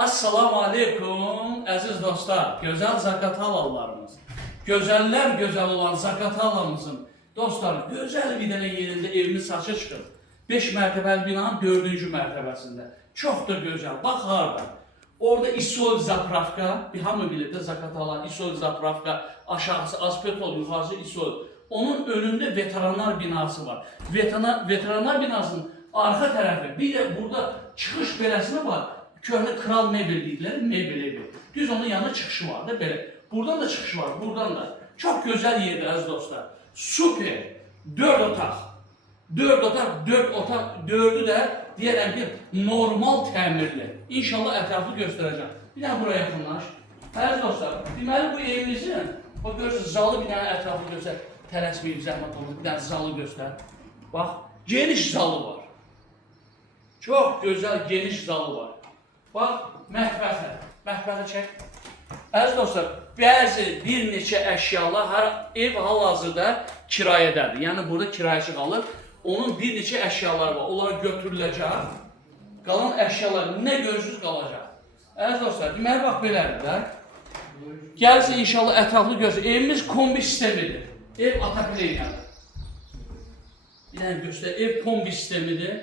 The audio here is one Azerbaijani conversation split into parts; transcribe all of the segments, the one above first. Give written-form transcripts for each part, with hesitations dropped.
Assalamu aleykum əziz dostlar, gözəl Zaqatalılarımız, gözəllər gözəl olan Zaqatalılarımızın dostlar, gözəl bir dənə yerində evimiz saçı çıxır. 5 mərtəbəli binanın 4-cü mərtəbəsində. Çox da gözəl, bax harada. Orada İsol Zapravka, bir hamı bilir də Zaqatalılar, İsol Zapravka, aşağısı Aspetol, yuxarısı İsol. Onun önündə veteranlar binası var. Veteranlar binasının arxa tərəfi, bir də burada çıxış beləsinə var. Köhnə kral mebel deyirlər, mebel evi. Düz onun yanında çıxışı var da belə. Buradan da çıxışı var, buradan da. Çox gözəl yerdir əziz dostlar. Super. 4 otaq. 4 otaq, 4 otaq, 4'ü də deyərəm ki, normal təmirli. İnşallah ətraflı göstərəcəm. Bir dənə buraya yaxınlaş. Əziz dostlar, deməli bu evimizin, o görürsünüz, zalı bir dənə ətraflı göstər. Tələsməyib, zəhmət olun, bir dənə zalı göstər. Bax, geniş zalı var. Çox gözəl, geniş zalı var. Bax, mətbəxə çək. Əziz dostlar, bəzi bir neçə əşyalar, hər ev hal-hazırda kirayədədir. Yəni, burada kirayəçi qalır. Onun bir neçə əşyalar var, onlar götürüləcək. Qalan əşyalar nə görürsünüz qalacaq. Əziz dostlar, deməli, bax, belədir də. Gəlsin, inşallah, ətraflı görsün. Evimiz kombi sistemidir. Ev atakleyyadır. Bir dənə göstər, ev kombi sistemidir.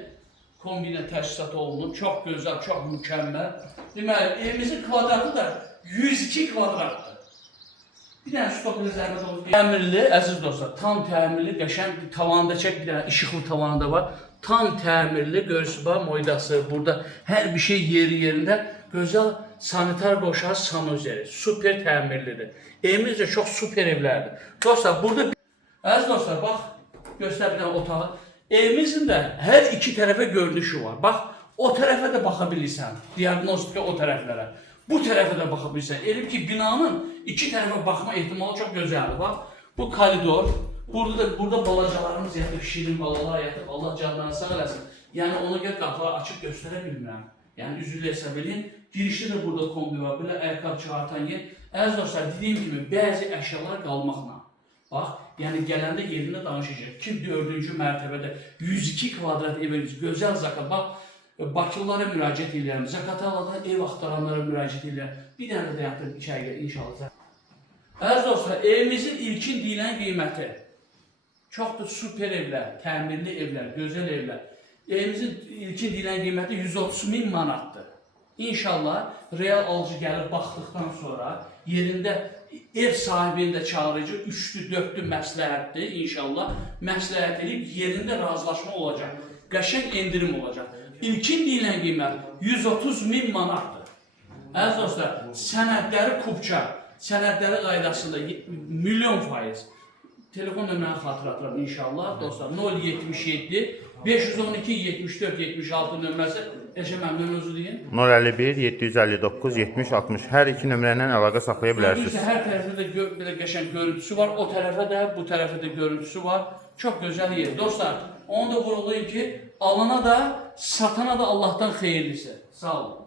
Kombi ilə təchizat olunub, çox gözəl, çox mükəmməl. Deməli, evimizin kvadratı da 102 kvadratdır. Bir dənə stoplu zəhmət olunub. Təmirli, əziz dostlar, tam təmirli, qəşəng bir tavanda çək, bir dənə işıqlı tavanda var. Tam təmirli, görürsünüz, bax, moydası, burada hər bir şey yerində. Gözəl sanitar qoşar sanuzeri, super təmirlidir. Evimiz də çox super evlərdir. Dostlar, burada, əziz dostlar, bax, göstər bir dənə otağı. Evimizin də hər iki tərəfə görünüşü var. Bax, o tərəfə də baxa bilirsən, diagnostika o tərəflərə. Bu tərəfə də baxa bilirsən. Elə ki, binanın iki tərəfə baxma ehtimalı çox gözəldir. Bax, bu koridor, burada balacalarımız yatır, şirin balalar yatır, Allah canlarını sağ eləsin. Yəni, ona görə qapıları açıq göstərə bilmirəm. Yəni, üzrlə hesab edin. Girişdə də burada kombi var, belə ayaqqabı çıxartan yer. Əziz dostlar, dediyim kimi, bəzi əşyalar qalmaqla. Bax, yəni gələndə yerində danışacaq ki, 4-cü mərtəbədə 102 kvadrat evimiz, gözəl Zakat. Bax, Bakılılara müraciət edirəm, Zakatalılardan ev axtaranlara müraciət edirəm. Bir dənə də dayandım içəriyə, inşallah. Əziz dostlar, evimizin ilkin deyilən qiyməti çox da super evlər, təmirli evlər, gözəl evlər. Evimizin ilkin deyilən qiyməti 130.000 manatdır. İnşallah, real alıcı gəlib baxdıqdan sonra yerində ev sahibini də çağırıcı, 3'lü, 4'lü məsləhətdir, inşallah. Məsləhət edib, yerində razılaşma olacaq, qəşəng endirim olacaq. İlkin deyilən qiymət 130.000 manatdır. Əziz dostlar, sənədləri kubça, sənədləri qaydasında milyon%. Telefon nömrəni xatırlatıram inşallah. Dostlar, 077 512 74 76 nömrəsi. Eşə mənim nömrənizi deyin. 051 759 70 60. Hər iki nömrədən əlaqə saxlaya bilərsiniz. Hər tərəfdə də belə qəşəng görüntüsü var. O tərəfə də, bu tərəfə də görüntüsü var. Çox gözəl yer. Dostlar, onu da vurğulayım ki, alana da, satana da Allahdan xeyirlisi. Sağ olun.